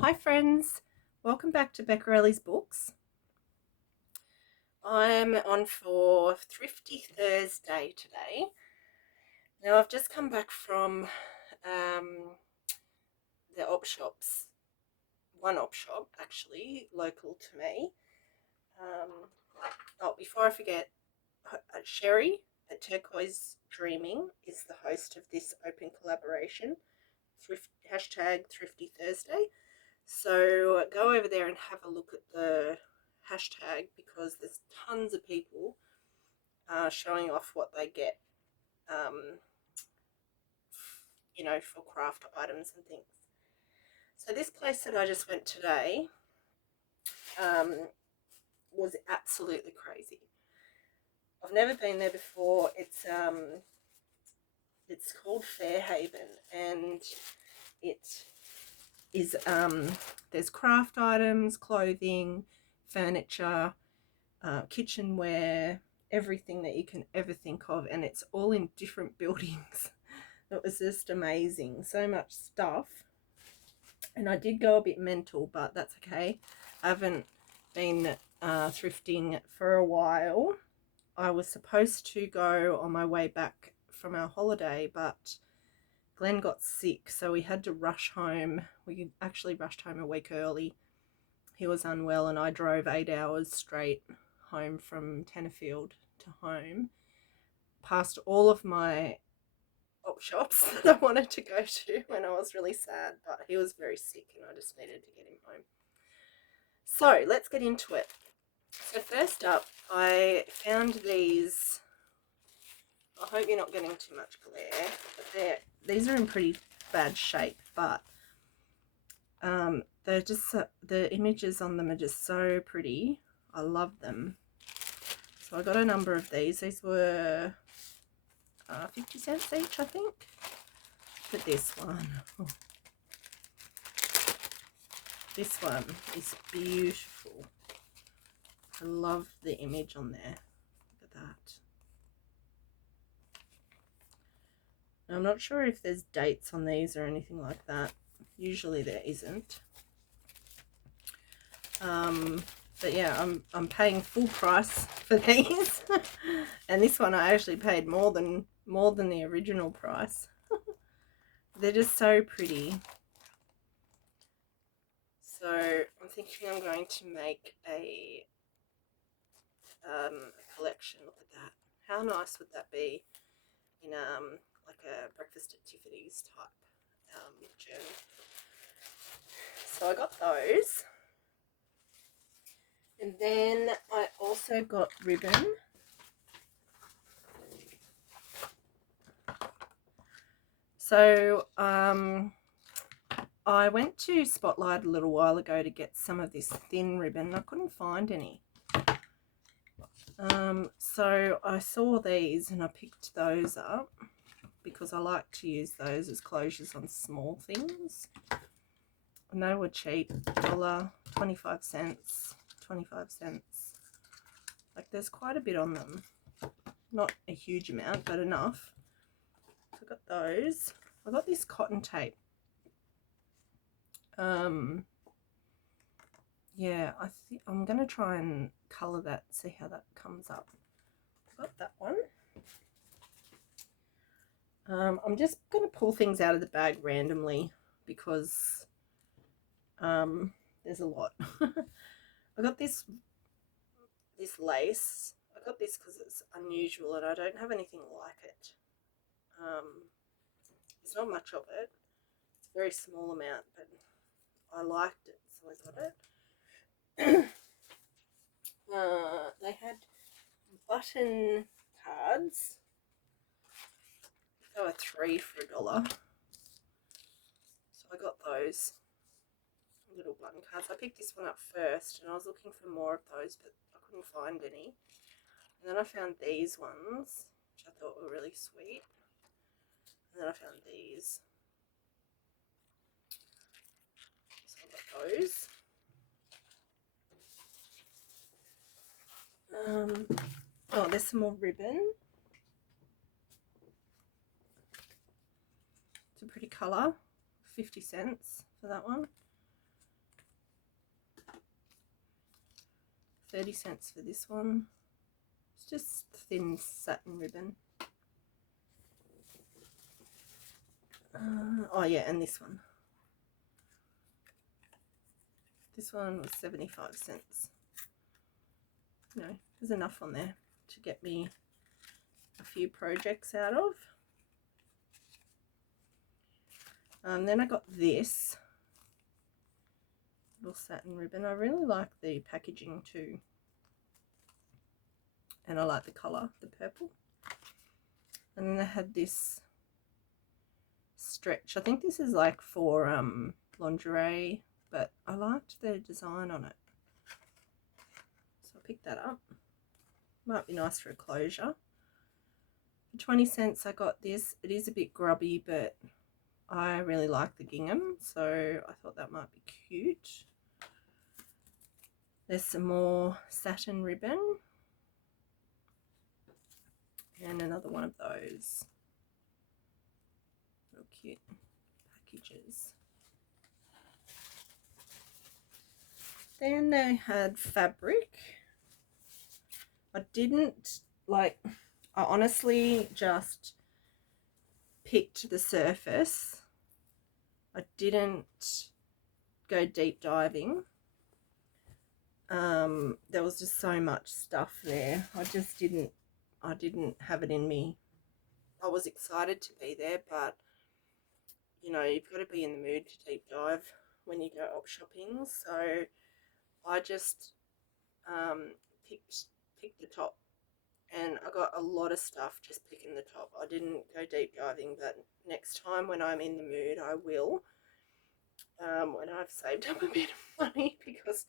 Hi friends, welcome back to Beccarelli's Books. I'm on for Thrifty Thursday today. Now I've just come back from the op shops, one op shop actually, local to me. Before I forget, Sheree at Turquoise Dreaming is the host of this open collaboration, hashtag Thrifty Thursday. So go over there and have a look at the hashtag because there's tons of people showing off what they get, um, for craft items and things. So this place that I just went today um, was absolutely crazy. I've never been there before. It's called Fairhaven, and it is there's craft items, clothing, furniture, kitchenware, everything that you can ever think of, and it's all in different buildings. It was just amazing, so much stuff. And I did go a bit mental, but that's okay. I haven't been thrifting for a while. I was supposed to go on my way back from our holiday, but Glenn got sick, so we had to rush home. We actually rushed home a week early. He was unwell, and I drove 8 hours straight home from Tenterfield to home, past all of my op shops that I wanted to go to when I was really sad, but he was very sick and I just needed to get him home. So let's get into it. So first up, I found these. I hope you're not getting too much glare, but these are in pretty bad shape, but they're just the images on them are just so pretty. I love them. So I got a number of these. These were 50 cents each, I think. Look at this one. Oh. This one is beautiful. I love the image on there. Look at that. Now, I'm not sure if there's dates on these or anything like that. Usually there isn't. But yeah, I'm paying full price for these. And this one I actually paid more than the original price. They're just so pretty. So I'm thinking I'm going to make a collection. Look at that. How nice would that be in like a breakfast at Tiffany's type journal? So I got those. And then I also got ribbon. So I went to Spotlight a little while ago to get some of this thin ribbon. I couldn't find any. So I saw these and I picked those up because I like to use those as closures on small things. And they were cheap, $1.25, 25 cents. Like there's quite a bit on them. Not a huge amount, but enough. So I got those. I got this cotton tape. Yeah, I think I'm gonna try and colour that, see how that comes up. Got that one. I'm just gonna pull things out of the bag randomly because there's a lot. I got this lace. I got this because it's unusual and I don't have anything like it. There's not much of it. It's a very small amount, but I liked it, so I got it. They had button cards. They were 3 for $1. So I got those little button cards. I picked this one up first and I was looking for more of those, but I couldn't find any. And then I found these ones, which I thought were really sweet. And then I found these. So I got those. Oh, there's some more ribbon. It's a pretty colour. 50 cents for that one. 30 cents for this one. It's just thin satin ribbon. Oh yeah, and this one. This one was 75 cents. You know, there's enough on there to get me a few projects out of. Then I got this little satin ribbon. I really like the packaging too. And I like the colour, the purple. And then they had this stretch. I think this is like for lingerie, but I liked the design on it. So I picked that up. Might be nice for a closure. For 20 cents I got this. It is a bit grubby, but I really like the gingham, so I thought that might be cute. There's some more satin ribbon. And another one of those little cute packages. Then they had fabric. I didn't like, I honestly just picked the surface. I didn't go deep diving. There was just so much stuff there. I didn't have it in me. I was excited to be there, but you know, you've got to be in the mood to deep dive when you go op shopping. So I just picked the top, and I got a lot of stuff just picking the top. I didn't go deep diving, but next time when I'm in the mood, I will. When I've saved up a bit of money, because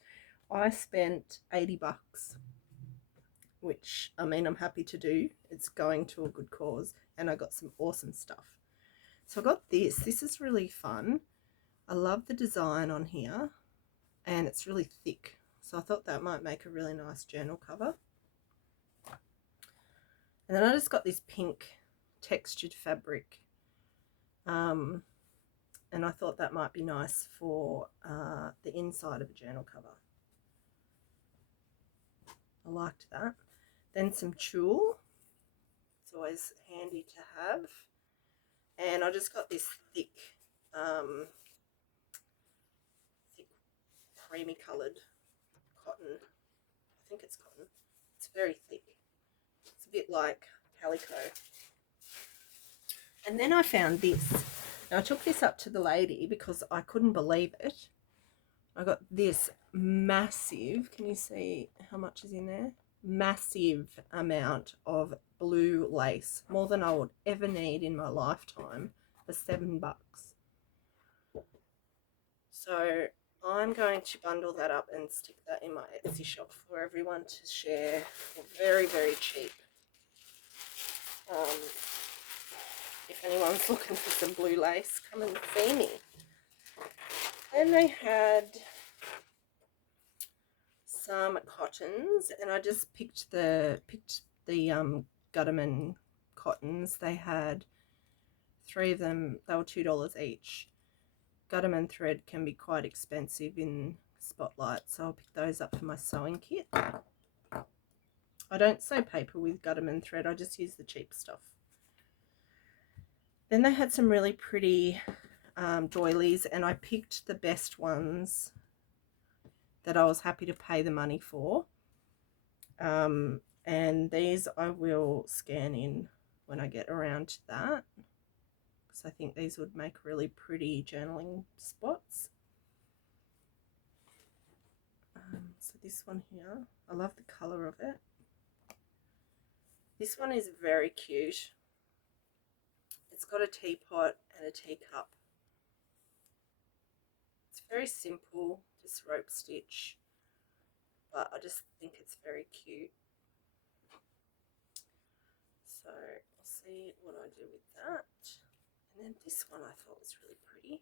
I spent 80 bucks, which, I mean, I'm happy to do. It's going to a good cause, and I got some awesome stuff. So I got this. This is really fun. I love the design on here, and it's really thick. So I thought that might make a really nice journal cover. And then I just got this pink textured fabric. And I thought that might be nice for the inside of a journal cover. I liked that. Then some tulle. It's always handy to have. And I just got this thick creamy coloured cotton. I think it's cotton. It's very thick. It's a bit like calico. And then I found this. Now I took this up to the lady because I couldn't believe it. I got this massive, can you see how much is in there? Massive amount of blue lace, more than I would ever need in my lifetime, for $7. So I'm going to bundle that up and stick that in my Etsy shop for everyone to share for very, very cheap. If anyone's looking for some blue lace, come and see me. Then they had some cottons, and I just picked the Gutterman cottons. They had 3 of them. They were $2 each. Gutterman thread can be quite expensive in Spotlight, so I'll pick those up for my sewing kit. I don't sew paper with Gutterman thread. I just use the cheap stuff. Then they had some really pretty doilies, and I picked the best ones that I was happy to pay the money for. And these I will scan in when I get around to that, because I think these would make really pretty journaling spots. So this one here, I love the colour of it. This one is very cute. It's got a teapot and a teacup. It's very simple, just rope stitch, but I just think it's very cute. So I'll see what I do with that. And then this one I thought was really pretty.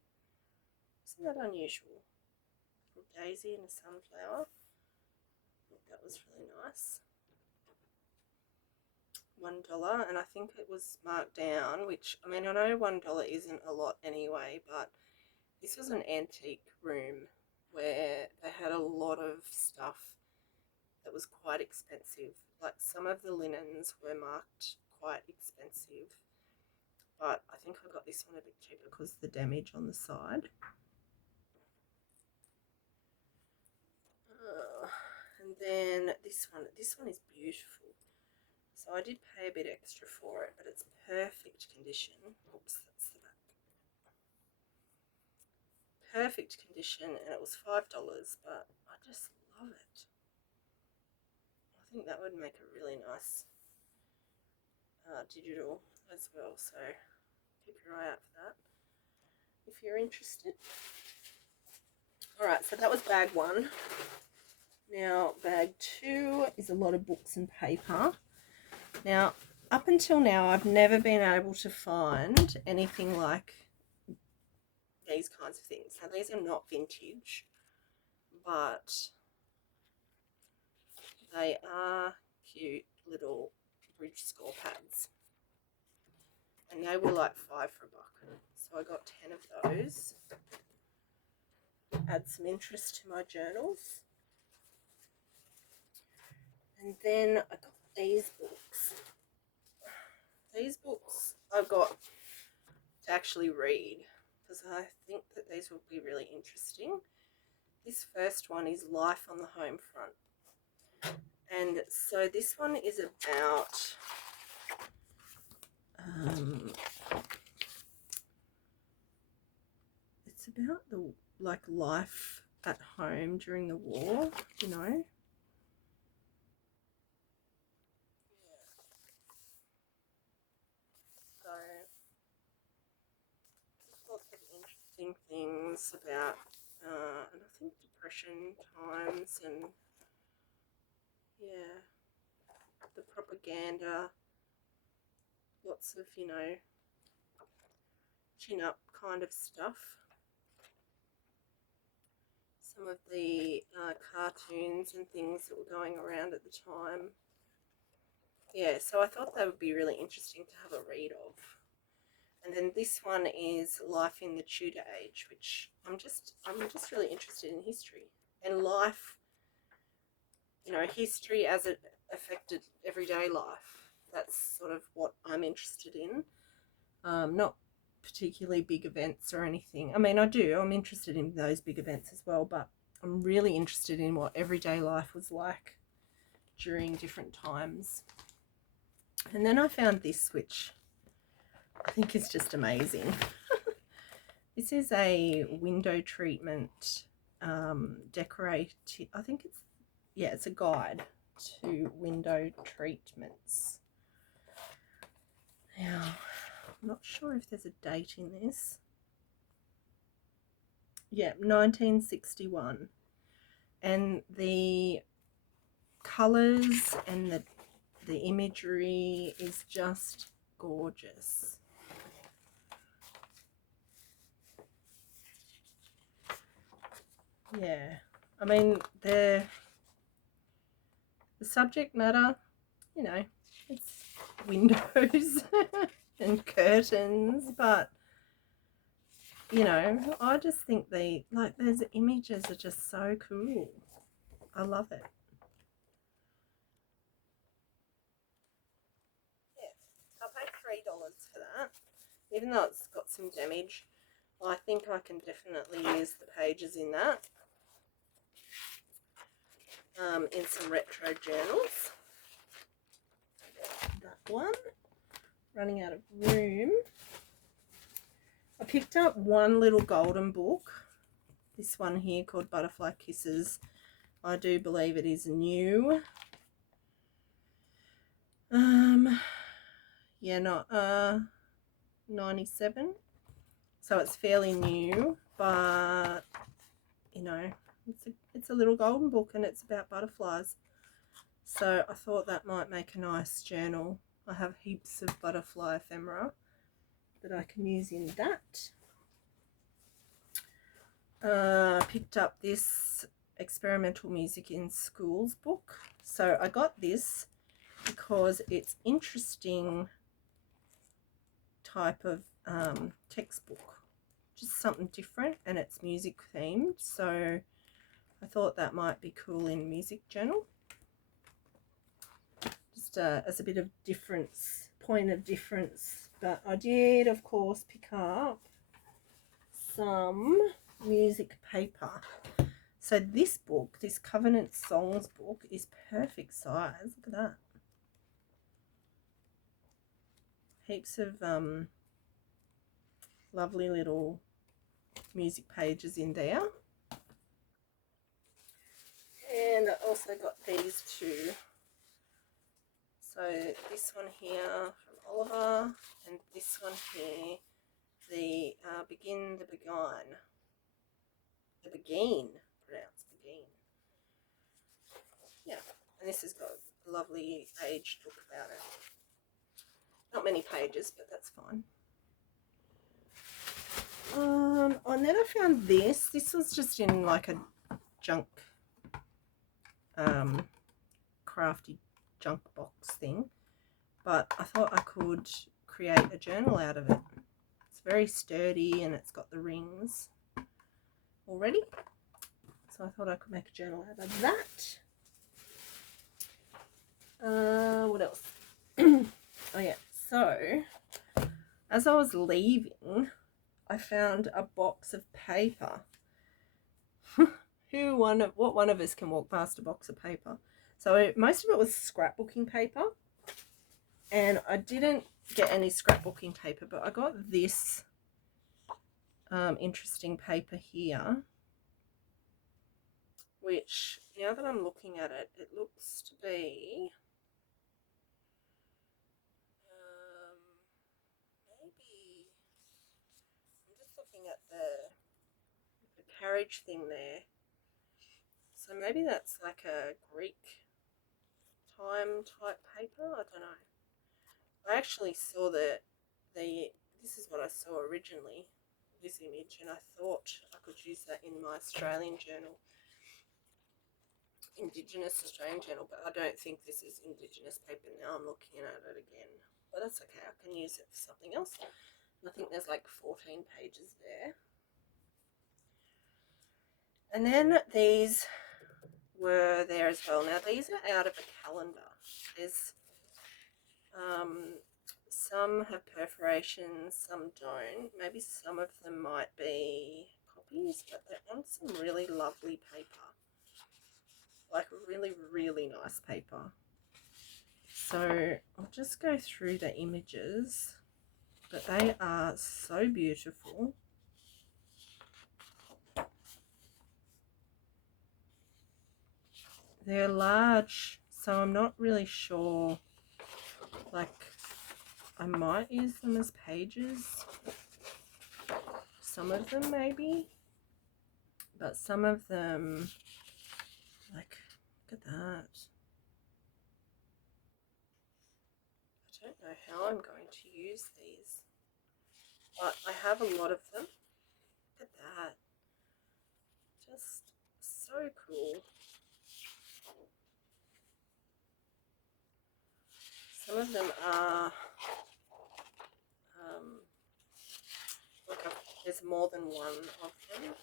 Isn't that unusual? A little daisy and a sunflower. I thought that was really nice. $1, and I think it was marked down, which, I mean, I know $1 isn't a lot anyway, but this was an antique room where they had a lot of stuff that was quite expensive. Like some of the linens were marked quite expensive, but I think I got this one a bit cheaper because of the damage on the side. And then this one is beautiful. So I did pay a bit extra for it, but it's perfect condition. Oops, that's the back. Perfect condition, and it was $5, but I just love it. I think that would make a really nice digital as well, so keep your eye out for that if you're interested. Alright, so that was bag 1. Now bag 2 is a lot of books and paper. Now up until now I've never been able to find anything like these kinds of things. Now these are not vintage, but they are cute little bridge score pads, and they were like $5 for $1, so I got 10 of those. Add some interest to my journals. And then I got these books. These books I've got to actually read because I think that these will be really interesting. This first one is Life on the Home Front. And so this one is about it's about the life at home during the war, you know. So just lots of interesting things about and I think depression times, and yeah, the propaganda, lots of, you know, chin up kind of stuff. Some of the cartoons and things that were going around at the time. Yeah, so I thought that would be really interesting to have a read of. And then this one is Life in the Tudor Age, which I'm just really interested in history and life, you know, history as it affected everyday life. That's sort of what I'm interested in. Not particularly big events or anything. I mean, I'm interested in those big events as well, but I'm really interested in what everyday life was like during different times. And then I found this, which I think is just amazing. This is a window treatment decorate. I think it's a guide to window treatments. Now, I'm not sure if there's a date in this. Yeah, 1961. And the colours and the imagery is just gorgeous. Yeah, I mean, the subject matter, you know, it's windows and curtains, but you know, I just think those images are just so cool. I love it. Yeah, I paid $3 for that, even though it's got some damage. I think I can definitely use the pages in that. In some retro journals. That one. Running out of room. I picked up one little golden book. This one here called Butterfly Kisses. I do believe it is new. Yeah, not 97. So it's fairly new, but you know, it's a little golden book and it's about butterflies. So I thought that might make a nice journal. I have heaps of butterfly ephemera that I can use in that. Picked up this experimental music in schools book. So I got this because it's interesting type of textbook, just something different, and it's music themed. So I thought that might be cool in music journal. just as a bit of point of difference. But I did, of course, pick up some music paper. So this book, this Covenant Songs book, is perfect size. Look at that. Heaps of lovely little music pages in there. And I also got these two. So this one here from Oliver, and this one here, the Begin the Beguine. The Begin, pronounced Begin. Yeah, and this has got a lovely aged look about it. Not many pages, but that's fine. And then I found this. This was just in like a junk, crafty junk box thing. But I thought I could create a journal out of it. It's very sturdy and it's got the rings already. So I thought I could make a journal out of that. What else? Oh yeah, so as I was leaving, I found a box of paper. What one of us can walk past a box of paper? So most of it was scrapbooking paper, and I didn't get any scrapbooking paper, but I got this interesting paper here, which now that I'm looking at it, it looks to be maybe, I'm just looking at the carriage thing there. So maybe that's like a Greek time type paper. I don't know. I actually saw this is what I saw originally, this image, and I thought I could use that in my Australian journal, Indigenous Australian journal, but I don't think this is Indigenous paper now. I'm looking at it again, but that's okay. I can use it for something else. I think there's like 14 pages there. And then these were there as well. Now these are out of a calendar. There's some have perforations, some don't. Maybe some of them might be copies, but they're on some really lovely paper. Like really, really nice paper. So I'll just go through the images, but they are so beautiful. They're large, so I'm not really sure, like I might use them as pages, some of them maybe, but some of them, like, look at that. I don't know how I'm going to use these, but I have a lot of them. Look at that. Just so cool. Some of them are, there's more than one of them,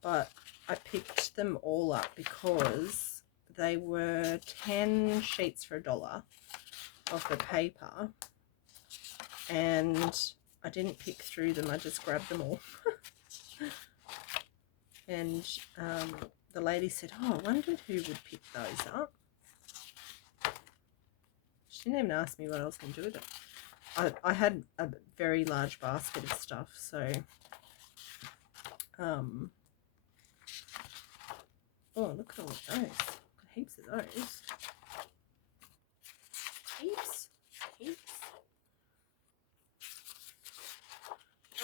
but I picked them all up because they were 10 sheets for $1 of the paper, and I didn't pick through them, I just grabbed them all. And the lady said, oh, I wondered who would pick those up. She didn't even ask me what I was going to do with it. I had a very large basket of stuff, so oh, look at all of those. Got heaps of those. Heaps.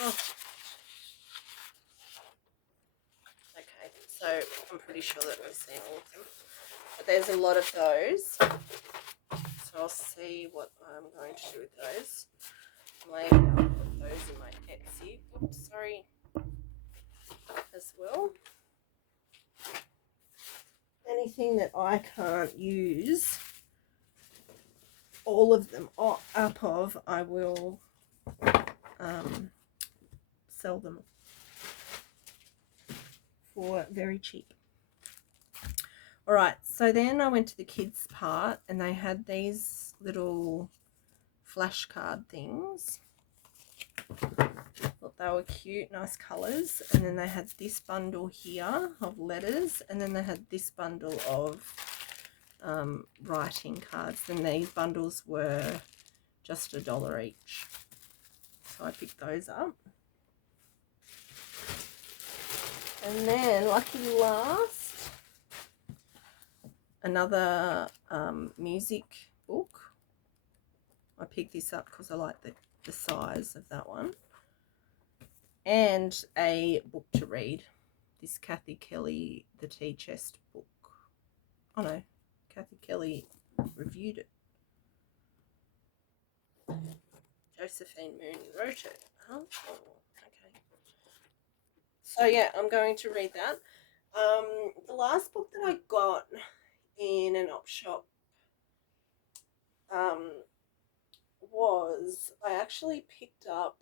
Oh. Okay, so I'm pretty sure that we've seen all of them. But there's a lot of those. So I'll see what I'm going to do with those. Maybe I'll put those in my Etsy. Oops, sorry. As well. Anything that I can't use all of them up of, I will sell them for very cheap. All right, so then I went to the kids part and they had these little flashcard things. Thought they were cute, nice colours. And then they had this bundle here of letters, and then they had this bundle of writing cards. And these bundles were just $1 each. So I picked those up. And then, lucky last, another music book. I picked this up because I like the size of that one. And a book to read. This Kathy Kelly, The Tea Chest book. Oh no, Kathy Kelly reviewed it. Josephine Moon wrote it. Oh, okay. So yeah, I'm going to read that. The last book that I got in an op shop was, I actually picked up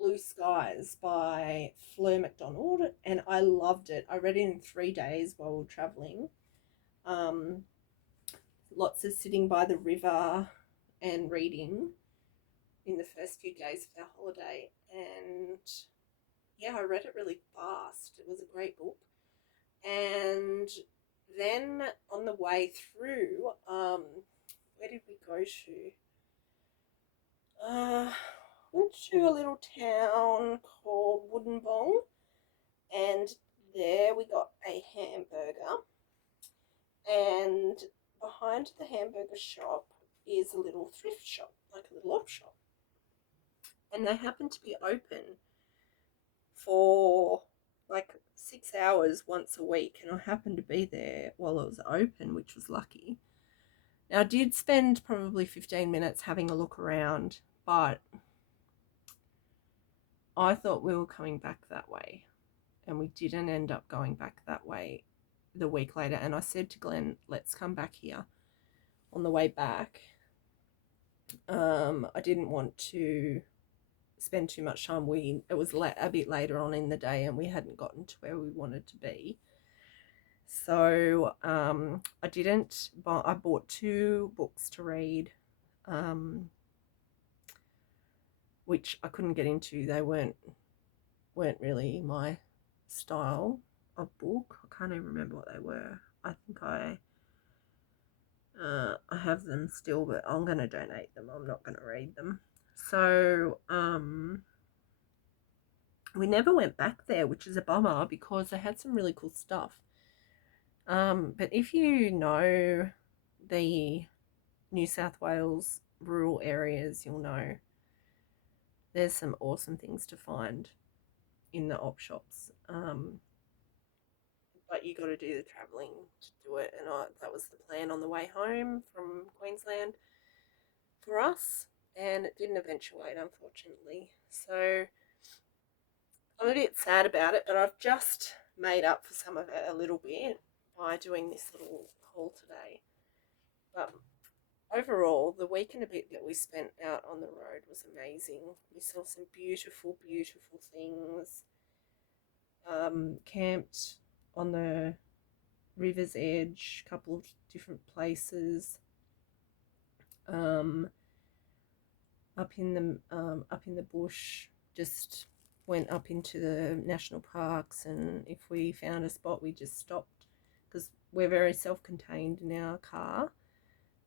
Blue Skies by Fleur MacDonald, and I loved it. I read it in 3 days while we were traveling. Lots of sitting by the river and reading in the first few days of our holiday, and yeah, I read it really fast. It was a great book. And then on the way through, where did we go to? Went to a little town called Woodenbong, and there we got a hamburger, and behind the hamburger shop is a little thrift shop, like a little op shop, and they happen to be open for like 6 hours once a week, and I happened to be there while it was open, which was lucky. Now, I did spend probably 15 minutes having a look around, but I thought we were coming back that way, and we didn't end up going back that way the week later. And I said to Glenn, let's come back here on the way back. I didn't want to spend too much time. It was a bit later on in the day, and we hadn't gotten to where we wanted to be. So I didn't, but I bought 2 books to read, which I couldn't get into. They weren't really my style of book. I can't even remember what they were. I think I have them still, but I'm going to donate them. I'm not going to read them. So we never went back there, which is a bummer because they had some really cool stuff. But if you know the New South Wales rural areas, you'll know there's some awesome things to find in the op shops. But you got to do the travelling to do it, and that was the plan on the way home from Queensland for us, and it didn't eventuate, unfortunately. So I'm a bit sad about it, but I've just made up for some of it a little bit by doing this little haul today. But overall, the week and a bit that we spent out on the road was amazing. We saw some beautiful, beautiful things. Camped on the river's edge, a couple of different places. Up in the bush, just went up into the national parks, and if we found a spot, we just stopped because we're very self-contained in our car.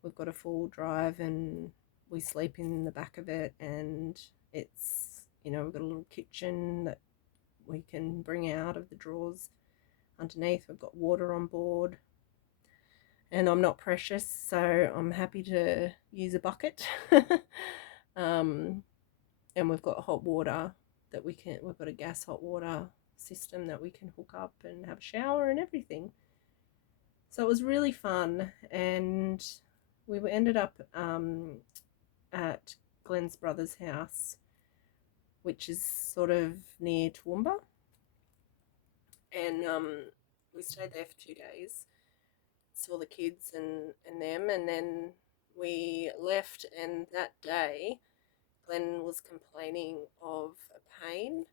We've got a full drive, and we sleep in the back of it, and it's, we've got a little kitchen that we can bring out of the drawers underneath. We've got water on board, and I'm not precious, so I'm happy to use a bucket. And we've got hot water that we've got a gas hot water system that we can hook up and have a shower and everything. So it was really fun, and we ended up at Glenn's brother's house, which is sort of near Toowoomba, and we stayed there for 2 days, saw the kids and them, and then we left, and that day Glenn was complaining of a pain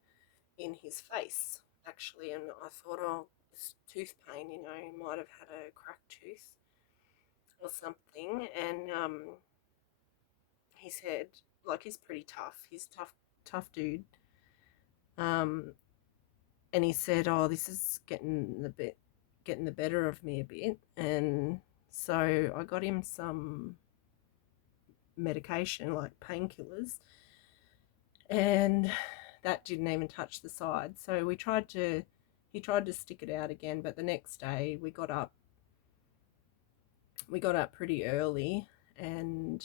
in his face, actually, and I thought, oh, it's tooth pain, you know, he might have had a cracked tooth or something. And he said, like, he's pretty tough. He's tough dude. And he said, oh, this is getting the better of me a bit. And so I got him some medication, like painkillers, and that didn't even touch the side. So he tried to stick it out again, but the next day we got up pretty early, and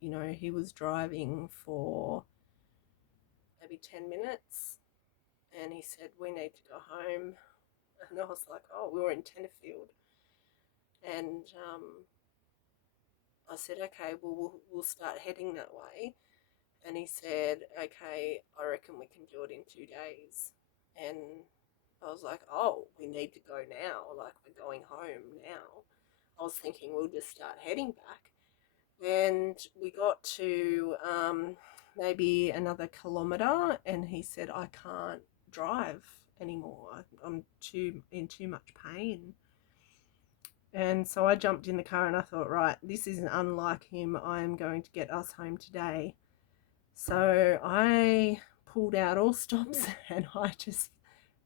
you know, he was driving for maybe 10 minutes, and he said, we need to go home. And I was like, oh, we were in Tenterfield. And I said, okay, well, we'll start heading that way. And he said, okay, I reckon we can do it in 2 days. And I was like, oh, we need to go now. Like, we're going home now. I was thinking we'll just start heading back. And we got to maybe another kilometre, and he said, I can't drive anymore. I'm in too much pain. And so I jumped in the car and I thought, right, this isn't unlike him. I'm going to get us home today. So I pulled out all stops and I just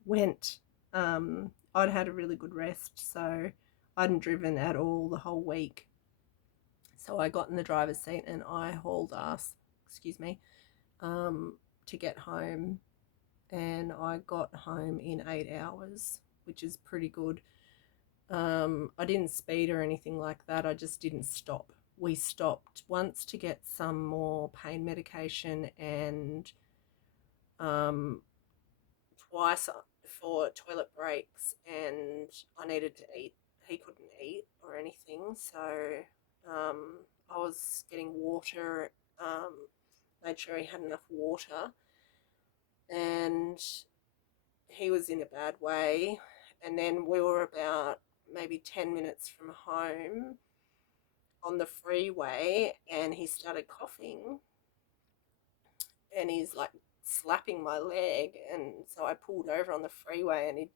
went. I'd had a really good rest, so I hadn't driven at all the whole week. So I got in the driver's seat and I hauled ass, to get home. And I got home in 8 hours, which is pretty good. I didn't speed or anything like that. I just didn't stop. We stopped once to get some more pain medication, and twice for toilet breaks, and I needed to eat. He couldn't eat or anything, so I was getting water, made sure he had enough water, and he was in a bad way. And then we were about maybe 10 minutes from home on the freeway, and he started coughing, and he's like slapping my leg, and so I pulled over on the freeway, and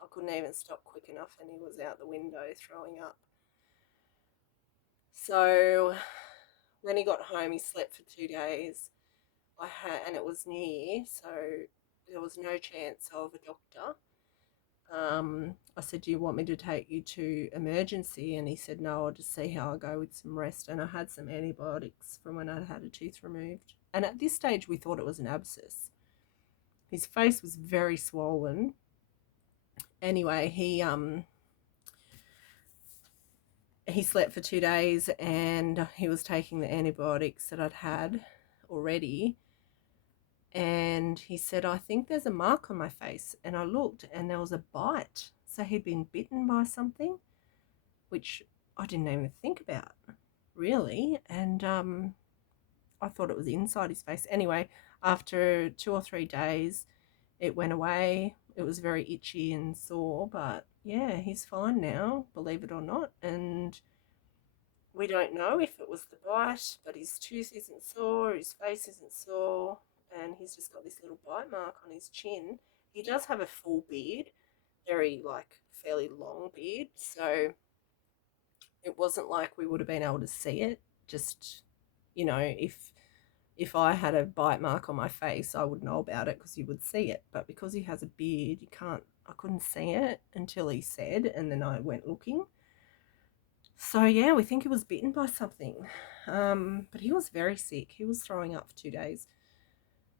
I couldn't even stop quick enough, and he was out the window throwing up. So when he got home, he slept for 2 days. And it was near, so there was no chance of a doctor. I said, do you want me to take you to emergency? And he said, no, I'll just see how I go with some rest. And I had some antibiotics from when I'd had a tooth removed. And at this stage, we thought it was an abscess. His face was very swollen. Anyway, he slept for 2 days, and he was taking the antibiotics that I'd had already. And he said, I think there's a mark on my face. And I looked, and there was a bite. So he'd been bitten by something, which I didn't even think about, really. And I thought it was inside his face. Anyway, after 2 or 3 days, it went away. It was very itchy and sore, but yeah, he's fine now, believe it or not. And we don't know if it was the bite, but his tooth isn't sore, his face isn't sore, and he's just got this little bite mark on his chin. He does have a full beard, very, like, fairly long beard, so it wasn't like we would have been able to see it. Just, you know, if I had a bite mark on my face, I would know about it because you would see it. But because he has a beard, I couldn't see it until he said, and then I went looking. So yeah, we think he was bitten by something. But he was very sick. He was throwing up for 2 days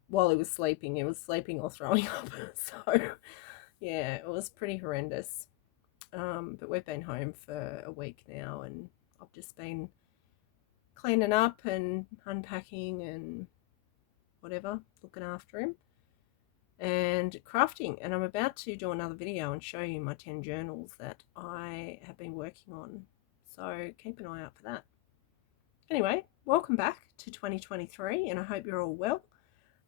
while he was sleeping. He was sleeping or throwing up. So yeah, it was pretty horrendous. But we've been home for a week now, and I've just been cleaning up and unpacking and whatever, looking after him and crafting. And I'm about to do another video and show you my 10 journals that I have been working on, so keep an eye out for that. Anyway, welcome back to 2023, and I hope you're all well,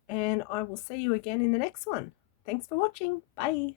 and I will see you again in the next one. Thanks for watching. Bye.